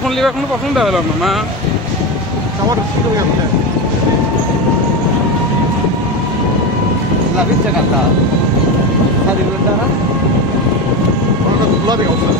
ফোন লিবা কোনো পছন্দ হলো না না আমার সুযোগ আছে লাভিস জায়গাটা সাদি বলটা না ওটা গুলাবি অবস্থা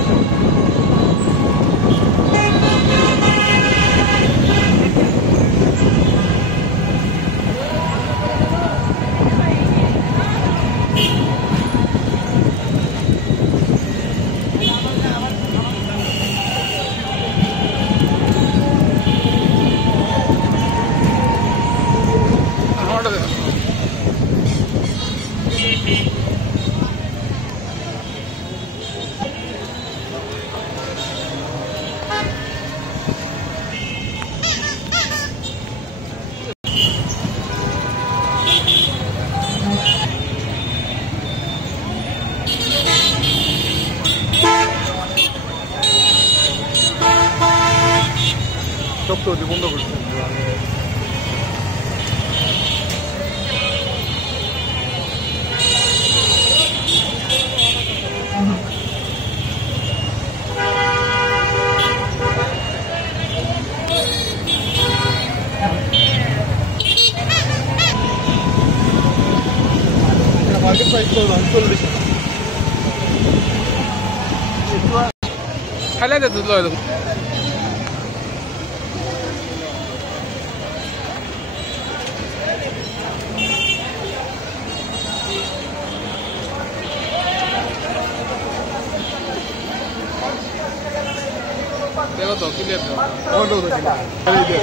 সব তো বন্ধ করছে মার্কেট প্রাইস তো 40 খাইলে দে দুধ লয় দেখো তো ক্লিয়ার অটো দেখি